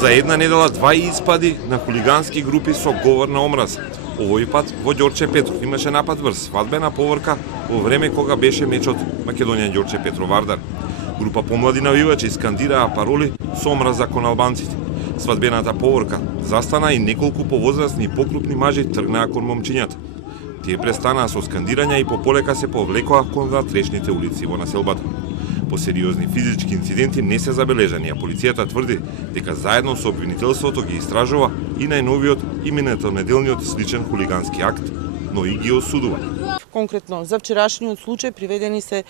За една недела 2 испади на хулигански групи со говор на омраза. Овој пат во Ѓорче Петров имаше напад врз свадбена поворка во време кога беше мечот Македонија Ѓорче Петров Вардар. Група помлади навивачи скандираа пароли со омраза кон албанците. Свадбената поворка застана и неколку повозрасни и покрупни мажи тргнаа кон момчињата. Тие престанаа со скандирања и пополека се повлекоа кон внатрешните улици во населбата. По сериозни физички инциденти не се забележани, а полицијата тврди дека заедно со обвинителството ги истражува и најновиот и минатонеделниот сличен хулигански акт, но и ги осудува. Конкретно за вчерашниот случај приведени се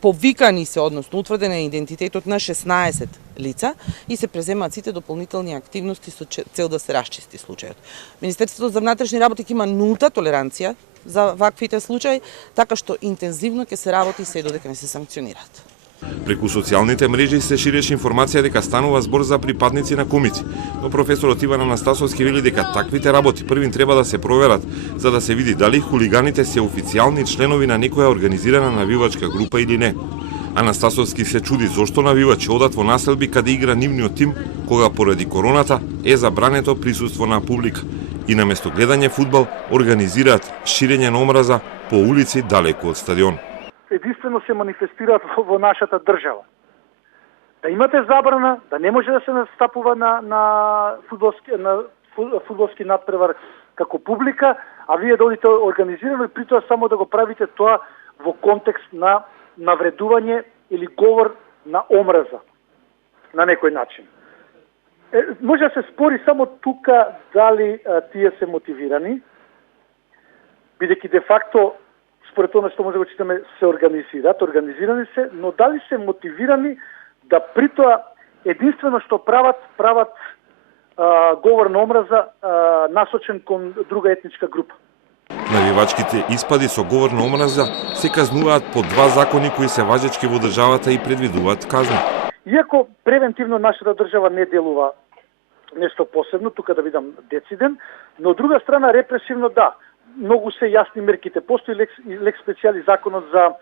повикани се, односно утврден е идентитетот на 16 лица и се преземаат сите дополнителни активности со цел да се расчисти случајот. Министерството за внатрешни работи има нулта толеранција за ваквите случаи, така што интензивно ќе се работи се додека не се санкционираат. Преку социјалните мрежи се ширеше информација дека станува збор за припадници на кумици, но професорот Иван Анастасовски вели дека таквите работи првин треба да се проверат, за да се види дали хулиганите се официјални членови на некоја организирана навивачка група или не. Анастасовски се чуди зошто навивачи одат во населби каде игра нивниот тим, кога поради короната е забрането присуство на публика и наместо гледање фудбал организираат ширење на омраза по улици далеку од стадион. Единствено се манифестираат во нашата држава. Да имате забрана, да не може да се настапува на фудбалски надпревар како публика, а вие да одите организирано и при тоа само да го правите тоа во контекст на навредување или говор на омраза на некој начин. Може да се спори само тука дали тие се мотивирани, бидејќи де факто според тоа што може да го читаме се организирани се, но дали се мотивирани да при тоа единствено што прават говор на омраза насочен кон друга етничка група. Навивачките испади со говор на омраза се казнуваат по 2 закони кои се важечки во државата и предвидуваат казни. Иако превентивно нашата држава не делува нешто посебно, тука да видам дециден, но од друга страна репресивно да. Многу се јасни мерките. Постои лекс специјали законот за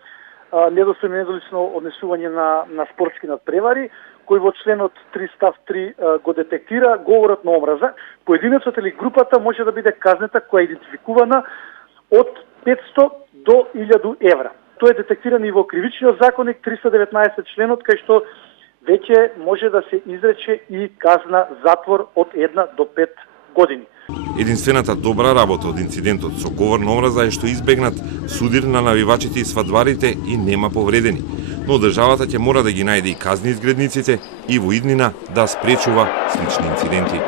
недостојно и недолично однесување на спортски надпревари, кој во членот 3 став 3 го детектира говорот на омраза. Поединецот или групата може да биде казнета која е идентификувана од 500 до 1000 евра. Тоа е детектирано и во кривичниот законник 319 членот, кај што веќе може да се изрече и казна затвор од 1 до 5 години. Единствената добра работа од инцидентот со говор на омраза е што избегнат судир на навивачите и свадбарите и нема повредени. Но државата ќе мора да ги најде и казни изгредниците и во иднина да спречува слични инциденти.